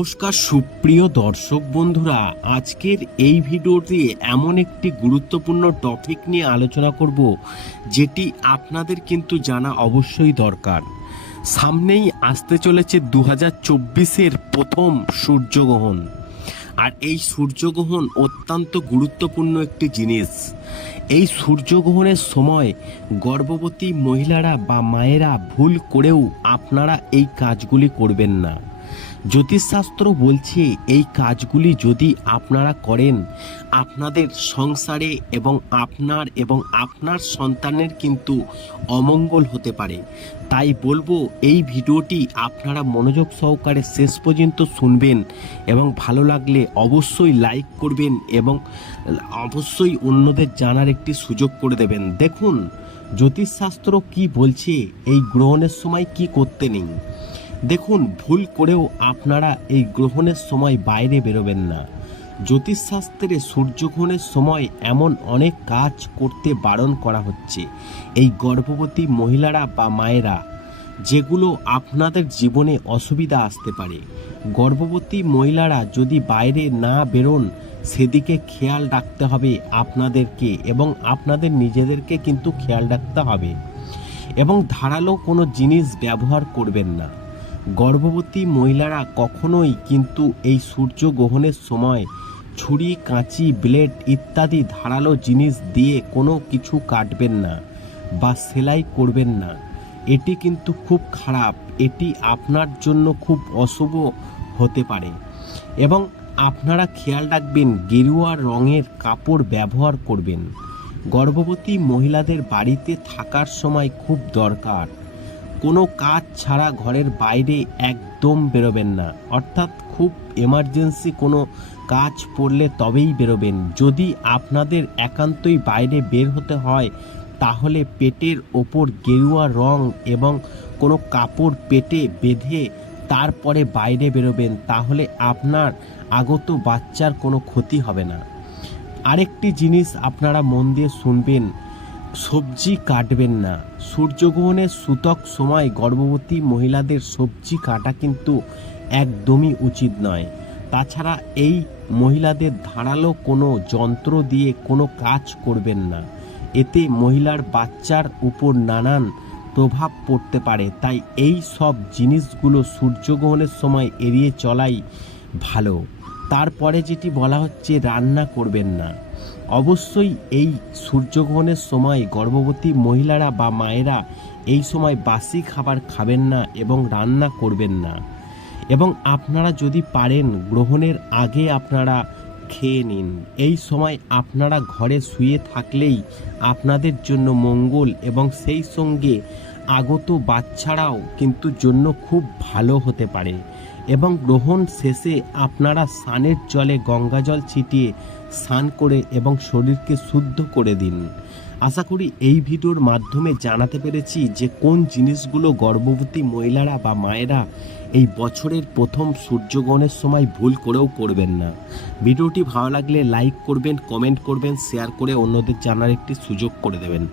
নমস্কার সুপ্রিয় দর্শক বন্ধুরা, আজকের এই ভিডিওতে এমন একটি গুরুত্বপূর্ণ টপিক নিয়ে আলোচনা করব, যেটি আপনাদের কিন্তু জানা অবশ্যই দরকার। সামনেই আসতে চলেছে দু হাজার চব্বিশের প্রথম সূর্যগ্রহণ। আর এই সূর্যগ্রহণ অত্যন্ত গুরুত্বপূর্ণ একটি জিনিস। এই সূর্যগ্রহণের সময় গর্ভবতী মহিলারা বা মায়েরা ভুল করেও আপনারা এই কাজগুলি করবেন না। জ্যোতিষশাস্ত্র বলছে, এই কাজগুলি যদি আপনারা করেন, আপনাদের সংসারে এবং আপনার এবং আপনার সন্তানের কিন্তু অমঙ্গল হতে পারে। তাই বলব, এই ভিডিওটি আপনারা মনোযোগ সহকারে শেষ পর্যন্ত শুনবেন এবং ভালো লাগলে অবশ্যই লাইক করবেন এবং অবশ্যই অন্যদের জানার একটি সুযোগ করে দেবেন। দেখুন, জ্যোতিষশাস্ত্র কি বলছে, এই গ্রহণের সময় কি করতে নেই? দেখুন, ভুল করেও আপনারা এই গ্রহণের সময় বাইরে বেরোবেন না। জ্যোতিষশাস্ত্রে সূর্যগ্রহণের সময় এমন অনেক কাজ করতে বারণ করা হচ্ছে। এই গর্ভবতী মহিলারা বা মায়েরা, যেগুলো আপনাদের জীবনে অসুবিধা আসতে পারে। গর্ভবতী মহিলারা যদি বাইরে না বেরোন, সেদিকে খেয়াল রাখতে হবে আপনাদেরকে এবং আপনাদের নিজেদেরকে কিন্তু খেয়াল রাখতে হবে। এবং ধারালো কোনো জিনিস ব্যবহার করবেন না। গর্ভবতী মহিলারা কখনোই কিন্তু এই সূর্য গ্রহণের সময় ছুরি, কাঁচি, ব্লেড ইত্যাদি ধারালো জিনিস দিয়ে কোনো কিছু কাটবেন না বা সেলাই করবেন না। এটি কিন্তু খুব খারাপ। এটি আপনার জন্য খুব অশুভ হতে পারে। এবং আপনারা খেয়াল রাখবেন, গেরুয়া রঙের কাপড় ব্যবহার করবেন। গর্ভবতী মহিলাদের বাড়িতে থাকার সময় খুব দরকার। কোনো কাজ ছাড়া ঘরের বাইরে একদম বেরোবেন না। অর্থাৎ খুব এমার্জেন্সি কোনো কাজ পড়লে তবেই বেরোবেন। যদি আপনাদের একান্তই বাইরে বের হতে হয়, তাহলে পেটের ওপর গেরুয়া রং এবং কোনো কাপড় পেটে বেঁধে তারপরে বাইরে বেরোবেন, তাহলে আপনার আগত বাচ্চার কোনো ক্ষতি হবে না। আরেকটি জিনিস আপনারা মন দিয়ে শুনবেন সবজি কাটবেন না। সূর্যগ্রহণের সূতক সময় গর্ভবতী মহিলাদের সবজি কাটা কিন্তু একদমই উচিত নয়। তাছাড়া এই মহিলাদের ধারালো কোনো যন্ত্র দিয়ে কোনো কাজ করবেন না। এতে মহিলার বাচ্চার উপর নানান প্রভাব পড়তে পারে। তাই এই সব জিনিসগুলো সূর্যগ্রহণের সময় এড়িয়ে চলাই ভালো। তারপরে যেটি বলা হচ্ছে রান্না করবেন না। অবশ্যই এই সূর্যগ্রহণের সময় গর্ভবতী মহিলারা বা মায়েরা এই সময় বাসি খাবার খাবেন না এবং রান্না করবেন না। এবং আপনারা যদি পারেন গ্রহণের আগে আপনারা খেয়ে নিন। এই সময় আপনারা ঘরে শুয়ে থাকলেই আপনাদের জন্য মঙ্গল এবং সেই সঙ্গে আগত বাচ্চারাও কিন্তু জন্য খুব ভালো হতে পারে। এবং গ্রহণ শেষে আপনারা স্নানের জলে গঙ্গা জল ছিটিয়ে স্নান করে এবং শরীরকে শুদ্ধ করে দিন। আশা করি এই ভিডিওর মাধ্যমে জানাতে পেরেছি যে কোন জিনিসগুলো গর্ভবতী মহিলারা বা মায়েরা এই বছরের প্রথম সূর্যগ্রহণের সময় ভুল করেও করবেন না। ভিডিওটি ভালো লাগলে লাইক করবেন, কমেন্ট করবেন, শেয়ার করে অন্যদের জানার একটি সুযোগ করে দেবেন।